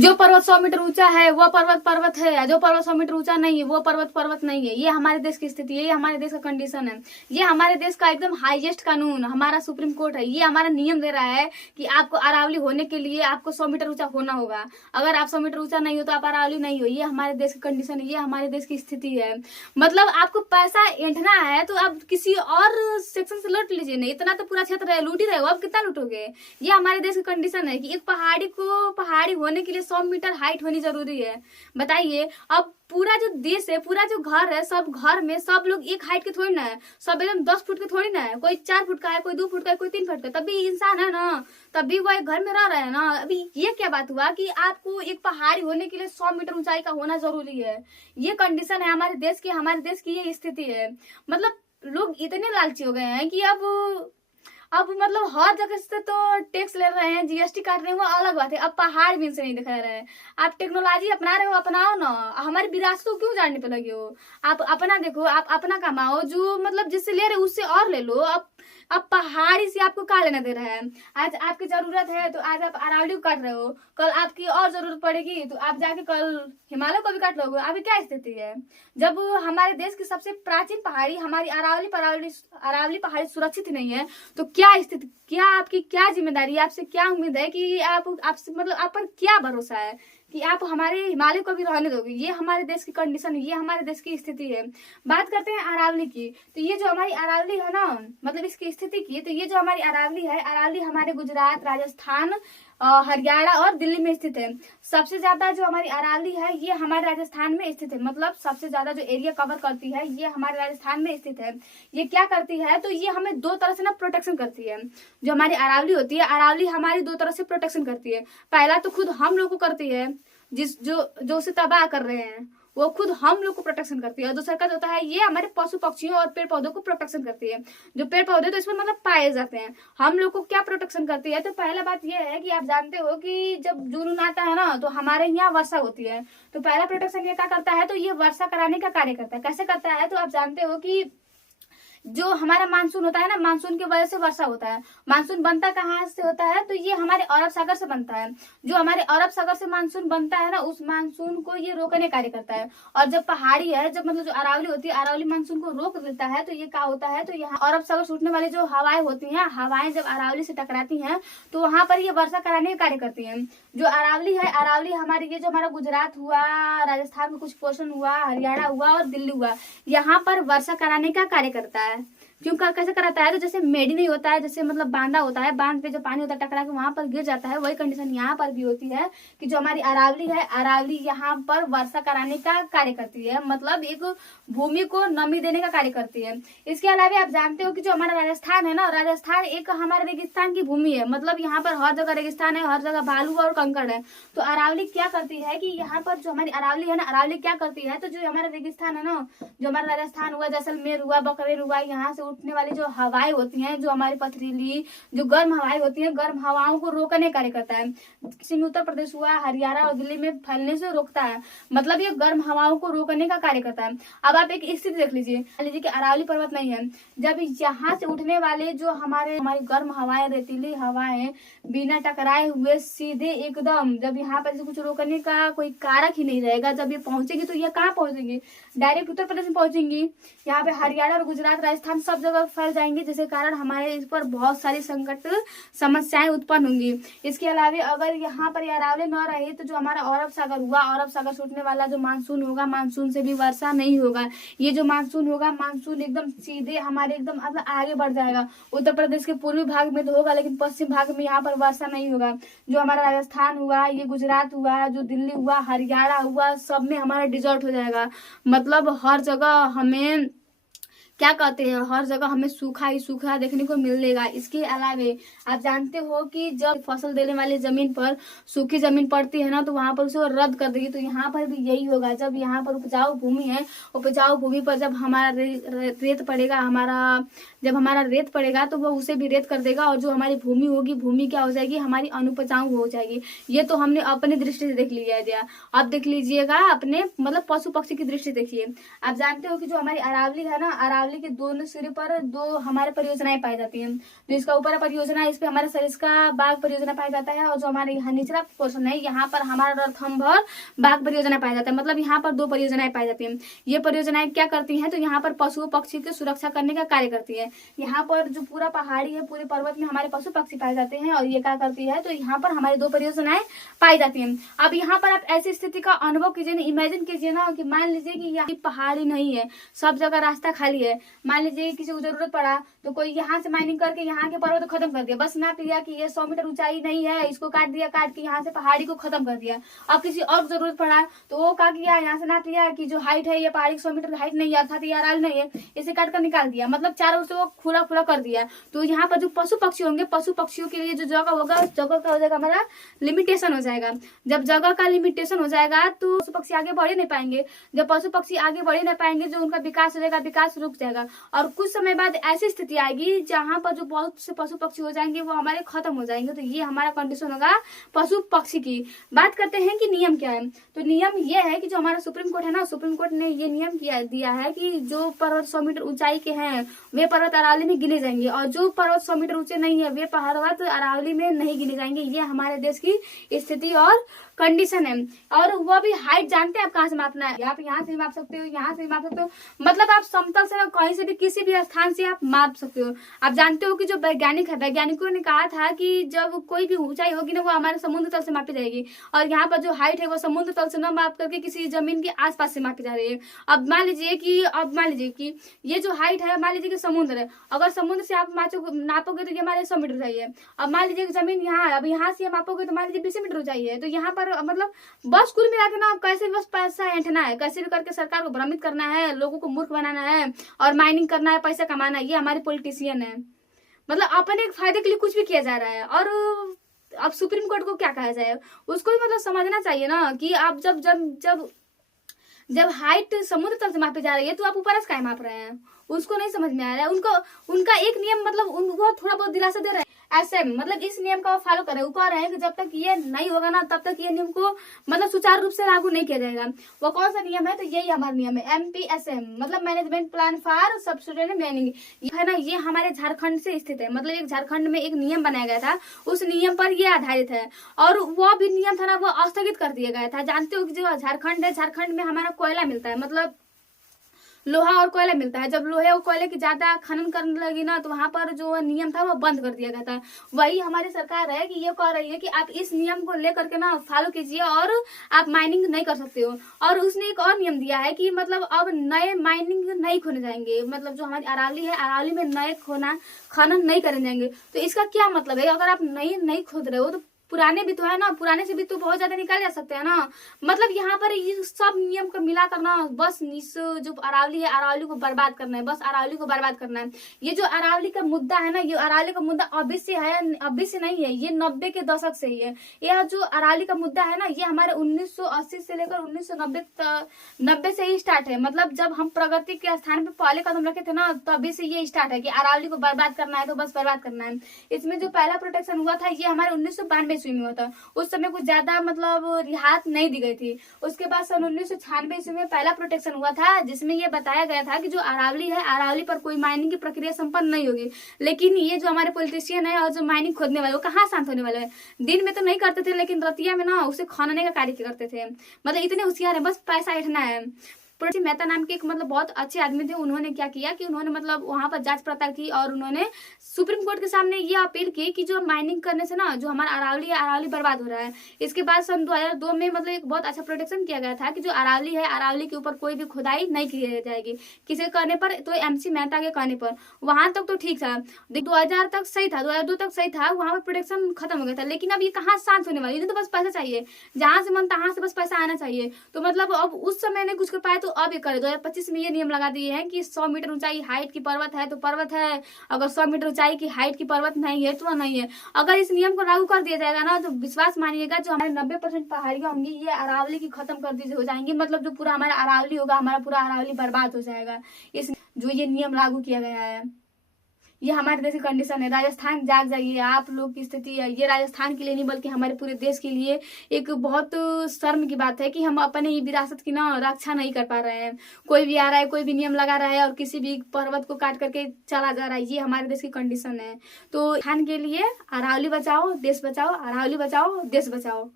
जो पर्वत 100 मीटर ऊंचा है वो पर्वत पर्वत है, जो पर्वत 100 मीटर ऊंचा नहीं है वो पर्वत पर्वत नहीं है। ये हमारे देश की स्थिति है, ये हमारे देश का कंडीशन है, ये हमारे देश का एकदम हाईएस्ट कानून हमारा सुप्रीम कोर्ट है। ये हमारा नियम दे रहा है कि आपको अरावली होने के लिए आपको 100 मीटर ऊंचा होना होगा। अगर आप 100 मीटर ऊंचा नहीं हो तो आप अरावली नहीं हो। ये हमारे देश की कंडीशन है, ये हमारे देश की स्थिति है। मतलब आपको पैसा ऐंठना है तो आप किसी और सेक्शन से लूट लीजिए, नहीं इतना तो पूरा क्षेत्र लूट ही रहे हो, आप कितना लूटोगे। ये हमारे देश की कंडीशन है कि एक पहाड़ी होने के लिए 100 मीटर हाइट होनी जरूरी है। बताइए, अब पूरा जो देश है, पूरा जो घर है, सब घर में सब लोग एक हाइट के थोड़ी ना है, सब एकदम 10 फुट के थोड़ी ना है। कोई 4 फुट का है, कोई 2 फुट का है, कोई 3 फुट का, तब भी इंसान है ना, तब भी वो एक घर में रह रहे हैं ना। अभी ये क्या बात हुआ कि आपको एक पहाड़ी होने के लिए 100 मीटर ऊंचाई का होना जरूरी है। ये कंडीशन है हमारे देश की, हमारे देश की ये स्थिति है। मतलब लोग इतने लालची हो गए हैं कि अब मतलब हर जगह से तो टैक्स ले रहे हैं, जीएसटी काट रहे हैं, वो अलग बात है। अब पहाड़ भी इनसे नहीं दिखा रहे हैं। आप टेक्नोलॉजी अपना रहे हो, अपनाओ ना, हमारी विरासत को क्यों जानने पे लगे हो। आप अपना देखो, आप अपना कमाओ, जो मतलब जिससे ले रहे हो उससे और ले लो। अब पहाड़ी से आपको क्या लेना दे रहा है। आज आपकी जरूरत है तो आज आप अरावली को काट रहे हो, कल आपकी और जरूरत पड़ेगी तो आप जाके कल हिमालय को भी काट लोगे। अभी क्या स्थिति है, जब हमारे देश की सबसे प्राचीन पहाड़ी हमारी अरावली पहाड़ी सुरक्षित ही नहीं है तो क्या स्थिति, क्या आपकी क्या जिम्मेदारी है, आपसे क्या उम्मीद है कि आपसे मतलब आप पर क्या भरोसा है कि आप हमारे हिमालय को भी रहने दोगे। ये हमारे देश की कंडीशन है, ये हमारे देश की स्थिति है। बात करते हैं अरावली की, तो ये जो हमारी अरावली है ना, मतलब इसकी स्थिति की, तो ये जो हमारी अरावली है, अरावली हमारे गुजरात, राजस्थान, हरियाणा और दिल्ली में स्थित है। सबसे ज्यादा जो हमारी अरावली है ये हमारे राजस्थान में स्थित है। मतलब सबसे ज्यादा जो एरिया कवर करती है ये हमारे राजस्थान में स्थित है। ये क्या करती है, तो ये हमें दो तरह से ना प्रोटेक्शन करती है। जो हमारी अरावली होती है, अरावली हमारी दो तरह से प्रोटेक्शन करती है। पहला तो खुद हम लोग को करती है, जो उसे तबाह कर रहे हैं वो खुद हम लोग को प्रोटेक्शन करती है। और दूसरा का होता है ये हमारे पशु पक्षियों और पेड़ पौधों को प्रोटेक्शन करती है। जो पेड़ पौधे तो इसमें मतलब पाए जाते हैं, हम लोग को क्या प्रोटेक्शन करती है। तो पहला बात ये है कि आप जानते हो कि जब जून आता है ना तो हमारे यहाँ वर्षा होती है। तो पहला प्रोटेक्शन ये क्या करता है, तो ये वर्षा कराने का कार्य करता है। कैसे करता है, तो आप जानते हो कि जो हमारा मानसून होता है ना, मानसून की वजह से वर्षा होता है। मानसून बनता कहाँ से होता है, तो ये हमारे अरब सागर से बनता है। जो हमारे अरब सागर से मानसून बनता है ना, उस मानसून को ये रोकने कार्य करता है। और जब पहाड़ी है, जब मतलब जो अरावली होती है, अरावली मानसून को रोक देता है। तो ये क्या होता है, तो यहाँ अरब सागर से उठने वाली जो हवाएं होती हैं, हवाएं जब अरावली से टकराती हैं तो वहां पर ये वर्षा कराने का कार्य करती है। जो अरावली है, अरावली हमारी ये जो हमारा गुजरात हुआ, राजस्थान में कुछ पोर्शन हुआ, हरियाणा हुआ और दिल्ली हुआ, यहाँ पर वर्षा कराने का कार्य करता है। क्यों कैसे कराता है, तो जैसे मेडी नहीं होता है, जैसे मतलब बांधा होता है, बांध पे जो पानी होता है टकरा के वहां पर गिर जाता है, वही कंडीशन यहाँ पर भी होती है कि जो हमारी अरावली है, अरावली यहाँ पर वर्षा कराने का कार्य करती है। मतलब एक भूमि को नमी देने का कार्य करती है। इसके अलावा आप जानते हो कि जो हमारा राजस्थान है ना, राजस्थान एक हमारे रेगिस्तान की भूमि है। मतलब यहाँ पर हर जगह रेगिस्तान है, हर जगह बालू और कंकड़ है। तो अरावली क्या करती है कि यहाँ पर जो हमारी अरावली है ना, अरावली क्या करती है, तो जो हमारा रेगिस्तान है ना, जो हमारा राजस्थान हुआ, जैसलमेर हुआ, बकरेर हुआ, यहाँ से उठने वाली जो हवाएं होती हैं, जो हमारी पथरीली जो गर्म हवाएं होती हैं, गर्म हवाओं को रोकने कार्य करता है। जैसे उत्तर प्रदेश हुआ, हरियाणा और दिल्ली में फैलने से रोकता है। मतलब ये गर्म हवाओं को रोकने का कार्य करता है। अब आप एक स्थिति देख लीजिए कि अरावली पर्वत नहीं है, जब यहाँ से उठने वाले जो हमारी गर्म हवाएं, रेतीली हवाएं बिना टकराए हुए सीधे एकदम, जब यहाँ पर कुछ रोकने का कोई कारक ही नहीं रहेगा, जब ये पहुंचेगी तो ये कहाँ पहुंचेंगी, डायरेक्ट उत्तर प्रदेश में पहुंचेंगी। यहाँ पे हरियाणा और गुजरात, राजस्थान सब जगह फैल जाएंगे, जिसके कारण हमारे इस पर बहुत सारी संकट समस्याएं उत्पन्न होंगी। इसके अलावा अगर यहाँ पर अरावली न रहे तो जो हमारा अरब सागर हुआ, अरब सागर से उठने वाला जो मानसून होगा, मानसून से भी वर्षा नहीं होगा। ये जो मानसून होगा, मानसून एकदम सीधे हमारे एकदम आगे बढ़ जाएगा। उत्तर प्रदेश के पूर्वी भाग में तो होगा, लेकिन पश्चिम भाग में यहाँ पर वर्षा नहीं होगा। जो हमारा राजस्थान हुआ, ये गुजरात हुआ, जो दिल्ली हुआ, हरियाणा हुआ, सब में हमारा डिजर्ट हो जाएगा। मतलब हर जगह हमें क्या कहते हैं, हर जगह हमें सूखा ही सूखा देखने को मिलेगा। इसके अलावे आप जानते हो कि जब फसल देने वाली जमीन पर सूखी जमीन पड़ती है ना, तो वहां पर उसे रद्द कर देगी। तो यहाँ पर भी यही होगा, जब यहाँ पर उपजाऊ भूमि है, उपजाऊ भूमि पर जब हमारा रेत पड़ेगा, जब हमारा रेत पड़ेगा तो वो उसे भी रेत कर देगा। और जो हमारी भूमि होगी, भूमि क्या हो जाएगी, हमारी अनुपजाऊ हो जाएगी। ये तो हमने अपनी दृष्टि से देख लिया। अब देख लीजिएगा अपने मतलब पशु पक्षी की दृष्टि देखिए। आप जानते हो कि जो हमारी अरावली है ना, अरावली अरावली के दोनों सिरे पर दो हमारे परियोजनाएं पाई जाती हैं। जो इसका ऊपर परियोजना है, इस पे हमारा सरिस्का बाग परियोजना पाया जाता है, और जो हमारे यहाँ निचला पोर्शन है यहाँ पर हमारा रणथंभौर बाग परियोजना पाया जाता है। मतलब यहाँ पर दो परियोजनाएं पाई जाती हैं। ये परियोजनाएं क्या करती हैं, तो यहाँ पर पशु पक्षी की सुरक्षा करने का कार्य करती है। यहाँ पर जो पूरा पहाड़ी है, पूरे पर्वत में हमारे पशु पक्षी पाए जाते हैं, और ये क्या करती है, तो यहाँ पर हमारी दो परियोजनाएं पाई जाती हैं। अब यहाँ पर आप ऐसी स्थिति का अनुभव कीजिए ना, इमेजिन कीजिए ना कि मान लीजिए कि यहाँ पहाड़ी नहीं है, सब जगह रास्ता खाली है। मान लीजिए किसी को जरूरत पड़ा तो कोई यहाँ से माइनिंग करके यहाँ के पर्वत को खत्म कर दिया, बस नाप लिया कि ये 100 मीटर ऊंचाई नहीं है, इसको काट दिया, काट के यहाँ से पहाड़ी को खत्म कर दिया। अब किसी और को जरूरत पड़ा तो वो क्या किया, यहाँ से नाप लिया कि जो हाइट है ये पहाड़ी 100 मीटर हाइट नहीं है, अर्थात ये अरावली नहीं है, इसे काट कर निकाल दिया। मतलब चारों से वो खुला खुला कर दिया। तो यहाँ पर जो पशु पक्षी होंगे, पशु पक्षियों के लिए जो जगह होगा, उस जगह का हो जाएगा हमारा लिमिटेशन हो जाएगा। जब जगह का लिमिटेशन हो जाएगा तो पशु पक्षी आगे बढ़ ही नहीं पाएंगे। जब पशु पक्षी आगे बढ़ ही नहीं पाएंगे, जो उनका विकास हो जाएगा, विकास रुक जाएगा। और कुछ समय बाद ऐसी स्थिति आएगी जहां पर जो बहुत से पशु पक्षी हो जाएंगे वो हमारे खत्म हो जाएंगे। तो ये हमारा कंडीशन होगा पशु पक्षी की। बात करते हैं कि नियम क्या है। तो नियम ये है कि जो हमारा सुप्रीम कोर्ट है ना, सुप्रीम कोर्ट ने ये नियम दिया है कि जो पर्वत 100 मीटर ऊंचाई के हैं वे पर्वत अरावली में गिने जाएंगे, और जो पर्वत 100 मीटर ऊंचे नहीं है वे पर्वत अरावली में नहीं गिने जाएंगे। ये हमारे देश की स्थिति और कंडीशन है। और वो भी हाइट जानते हैं आप कहाँ से मापना है, आप यहाँ से भी माप सकते हो, यहाँ से भी माप सकते हो। मतलब आप समतल से ना कहीं से भी किसी भी स्थान से आप माप सकते हो। आप जानते हो कि जो वैज्ञानिक है, वैज्ञानिकों ने कहा था कि जब कोई भी ऊंचाई होगी ना वो हमारे समुद्र तल से मापी जाएगी, और यहाँ पर जो हाइट है वो समुद्र तल से न माप करके किसी जमीन के आसपास से मापी जा रही है। अब मान लीजिए कि ये जो हाइट है, मान लीजिए कि समुद्र है, अगर समुद्र से आप नापोगे तो ये हमारे 100 मीटर ऊंचाई है। अब मान लीजिए कि जमीन यहाँ है, अब यहाँ से मापोगे तो मान लीजिए 20 मीटर ऊंचाई है। तो यहाँ पर मतलब बस कुल मिला के ना कैसे बस पैसा ऐंठना है, कैसे भी करके सरकार को भ्रमित करना है, लोगों को मूर्ख बनाना है और माइनिंग करना है, पैसा कमाना है। ये हमारे पॉलिटिशियन है। मतलब अपने फायदे के लिए कुछ भी किया जा रहा है। और अब सुप्रीम कोर्ट को क्या कहा जाए, उसको भी मतलब समझना चाहिए ना कि आप जब हाइट समुद्र तल से मापी जा रही है तो आप ऊपर से क्या माप रहे हैं, उसको नहीं समझ में आ रहा है। उनका एक नियम मतलब वो थोड़ा बहुत दिलासा दे रहे हैं ऐसे, मतलब इस नियम का वो फॉलो कर रहे हैं। वो कह रहे हैं कि जब तक ये नहीं होगा ना तब तक ये नियम को मतलब सुचारू रूप से लागू नहीं किया जाएगा। वो कौन सा नियम है, तो यही हमारा नियम है MPSM, मतलब मैनेजमेंट प्लान फॉर सब्सिडेंट माइनिंग है ना। ये हमारे झारखंड से स्थित है। मतलब एक झारखंड में एक नियम बनाया गया था, उस नियम पर ये आधारित है। और वो भी नियम था ना वो स्थगित कर दिया गया था। जानते हो कि जो झारखंड है, झारखंड में हमारा कोयला मिलता है, मतलब लोहा और कोयला मिलता है। जब लोहे और कोयले की ज्यादा खनन करने लगी ना तो वहां पर जो नियम था वो बंद कर दिया गया था। वही हमारी सरकार है कि ये कह रही है कि आप इस नियम को लेकर के ना फॉलो कीजिए और आप माइनिंग नहीं कर सकते हो। और उसने एक और नियम दिया है कि मतलब अब नए माइनिंग नहीं खोने जाएंगे, मतलब जो हमारी अरावली है, अरावली में नए खनन नहीं करने जाएंगे। तो इसका क्या मतलब है, अगर आप नहीं खोद रहे हो तो पुराने भी तो है ना, पुराने से भी तो बहुत ज्यादा निकाले जा सकते हैं ना। मतलब यहाँ पर ये सब नियम को मिला करना बस इस जो अरावली है, अरावली को बर्बाद करना है, बस अरावली को बर्बाद करना है। ये जो अरावली का मुद्दा है ना, ये अरावली का मुद्दा अभी से नहीं है, ये 90 के दशक से ही है। यह जो अरावली का मुद्दा है ना, ये हमारे 1980 से लेकर 1990 से ही स्टार्ट है। मतलब जब हम प्रगति के स्थान पे पहले कदम रखे थे ना तभी से ये स्टार्ट है कि अरावली को बर्बाद करना है तो बस बर्बाद करना है। इसमें जो पहला प्रोटेक्शन हुआ था ये हमारे 1992 ईस्वी में हुआ था। उस समय कुछ ज्यादा मतलब रियायत नहीं दी गई थी। उसके बाद सन 1996 ईस्वी में पहला प्रोटेक्शन हुआ था जिसमें यह बताया गया था कि जो अरावली है, अरावली पर कोई माइनिंग की प्रक्रिया संपन्न नहीं होगी। लेकिन ये जो हमारे पॉलिटिशियन है और जो माइनिंग खोदने वाले वो कहाँ शांत होने वाले हैं। दिन में तो नहीं करते थे लेकिन रतिया में ना उसे खनने का कार्य करते थे। मतलब इतने होशियार है, बस पैसा ऐठना है। मेहता नाम के एक मतलब बहुत अच्छे आदमी थे। उन्होंने क्या किया कि उन्होंने मतलब वहां पर जांच पड़ताल की और उन्होंने सुप्रीम कोर्ट के सामने ये अपील की कि जो माइनिंग करने से ना जो हमारा अरावली है, अरावली बर्बाद हो रहा है। इसके बाद सन 2002 में मतलब एक बहुत अच्छा प्रोटेक्शन किया गया था कि जो अरावली है, अरावली के ऊपर कोई भी खुदाई नहीं की जाएगी किसी कहने पर, तो MC मेहता के कहने पर। वहां तक तो ठीक था, 2000 तक सही था, 2002 तक सही था, वहां पर प्रोटेक्शन खत्म हो गया था। लेकिन अब ये कहाँ शांत होने वाली, तो बस पैसा चाहिए, जहां से मन तहां से बस पैसा आना चाहिए। तो मतलब अब उस समय ने कुछ कर पाया तो अब ये करे। 2025 में ये नियम लगा दिए हैं कि 100 मीटर ऊंचाई हाइट की पर्वत है तो पर्वत है, अगर 100 मीटर ऊंचाई की हाइट की पर्वत नहीं है तो नहीं है। अगर इस नियम को लागू कर दिया जाएगा ना तो विश्वास मानिएगा जो हमारे 90% पहाड़ियां होंगी ये अरावली की खत्म कर दी हो जाएंगी। मतलब जो पूरा हमारा अरावली होगा, हमारा पूरा अरावली बर्बाद हो जाएगा इस जो ये नियम लागू किया गया है। ये हमारे देश की कंडीशन है। राजस्थान जाग जाइए, आप लोग की स्थिति है ये राजस्थान के लिए नहीं बल्कि हमारे पूरे देश के लिए एक बहुत शर्म की बात है कि हम अपने ही विरासत की ना रक्षा नहीं कर पा रहे हैं। कोई भी आ रहा है, कोई भी नियम लगा रहा है और किसी भी पर्वत को काट करके चला जा रहा है। ये हमारे देश की कंडीशन है। तो खान के लिए अरावली बचाओ देश बचाओ, अरावली बचाओ देश बचाओ।